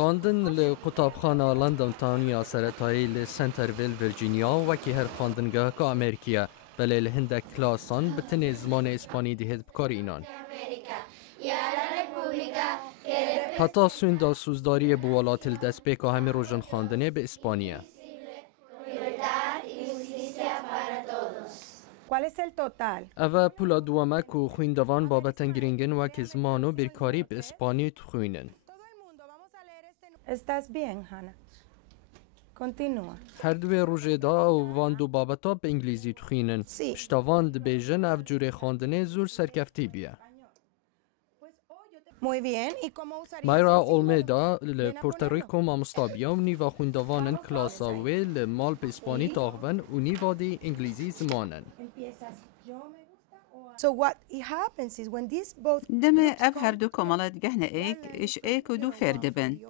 خواندن لقطابخانه لندن تانیا سرطایی لسنترویل ویرجینیا وکی هر خواندنگاه که امریکیه بله لهندک کلاسان بتنه زمان اسپانی دیهد بکار اینان. حتی سوندا سوزداری بوالات الدست که همه روژن خواندنه به اسپانیه. اوه پولا دوامه که خویندوان بابتن گرینگن وکی زمانو برکاری به اسپانی تخوینن. Estás bien, Hannah. Continúa. هر دوی روژه دا و وان دو بابتا به انگلیزی تخینن. پشتاوان دبیجن اف جوره خواندنه زور سرکفتی بیه. Muy bien. ¿Y cómo usarías مایرا اولمیدا لپورتریکو مامستابیا و نیوا خویندوانن کلاساوی لمال به اسپانی تاغون و نیوا دی انگلیزی زمانن. So what happens is when these both دم اف هر دو کمالت گهنه ایک اش ایک و دو فرده بن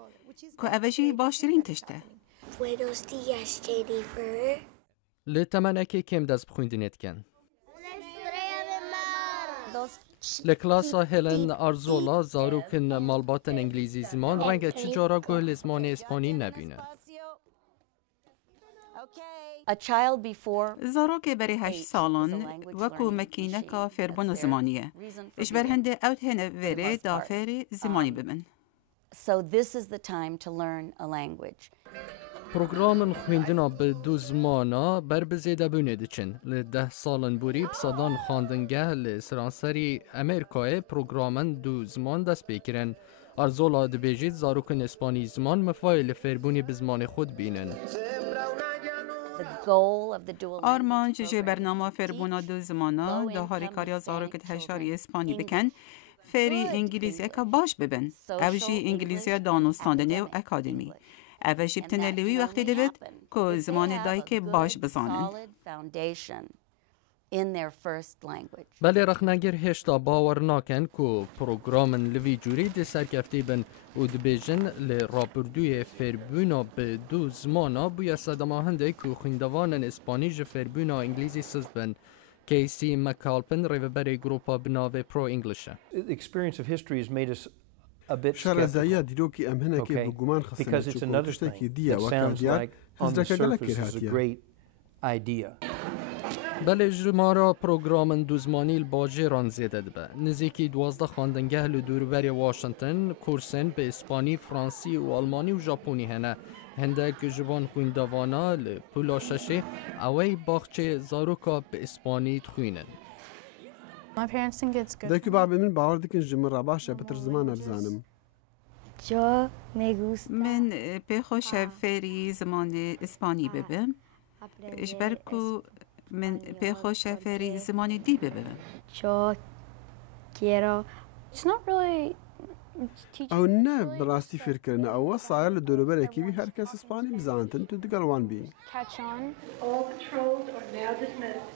که اوجی باشترین تشته. Buenos días, Jennifer. لتمنه که کم دست بخویندنت کن. لکلاسا هلن ارزولا زاروکن مالباتن انگلیزی زمان رنگ چجارا گل زمان اسپانی نبینه. زارو که بری 8 سالان وکو مکینه که فربون زمانیه. اش بر هنده اوت هنه وره دافر زمانی ببن. So this is the time to learn a language. پروگرام خویندنا به دو زمانا بر بزیده بونه دچن. ل10 سالن بوری بصدان خواندنگه لسرانسری امریکای پروگرامن دو زمان دست بکرن. ارزولا دبیجید زاروکن اسپانی زمان مفایل فربونی به زمان خود بینن. آرمان جه برنامه فربونا دو زمانا دهاری کاریا زاروکت هشاری اسپانی بکن فری انگلیزی که باش ببن. اوجی انگلیزی دانستاندنه و اکادمی. اوجی بتنلیوی وقتی دوید که زمان دایی که باش بزانن. بله رخنگر هشتا باور ناکن که پروگرامن لوی جوری دی سرکفتی بن و دبیجن لراپردوی فربونا به دو زمانا بویا صدما هنده که خویندوانن اسپانیج فربونا انگلیزی سز بن کیسی مکالپن ریوبری گروپا بناوه پرو انگلیشه. شرزایی دیروکی امهنه که بگومان خستنه چکو تشتکی دیه وکا دیار هزدکا گلک کرهاتیه. بله جمارا پروگرامن دوزمانی باجران زیده به نزدیکی 12 خواندنگه لدوربری واشنگتن کورسن به اسپانی، فرانسی و آلمانی و ژاپنی هنه هندک جوان خویندوانا لپولا ششه اوی باغچه زاروکا به اسپانی تخوینن. دایکی بابی من باور دکن جمر را باشه بتر زمان بزانم. من بخوش فری زمان اسپانی ببم. اجبر کو من بخوش فری زمان دی ببم. او نه براستی فکر کنه او صایر لدوربر اکیبی هر کس اسپانی بزانتن تو دگلوان بی.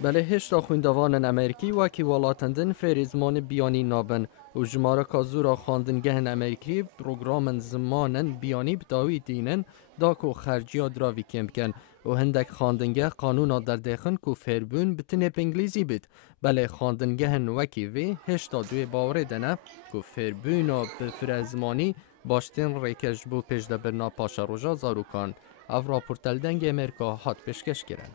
بله هشتا خویندوانن امریکی وکی والاتندن فری زمان بیانی نابن و جمارا کازورا خواندنگهن امریکی پروگرامن زمانن بیانی بداوی دینن داکو خرجیا دراوی کم کن و هندک خواندنگه قانونا در دخن کو فربون بتنه بانگلیزی بید بله خواندنگهن وکی وی هشتا دوی باوره دنه کو فربونا بفرزمانی باشتین ریکش بو پیش دبرنا پاشا روژا زاروکان او راپورتلدنگ امریکا هات پیشکش کرن.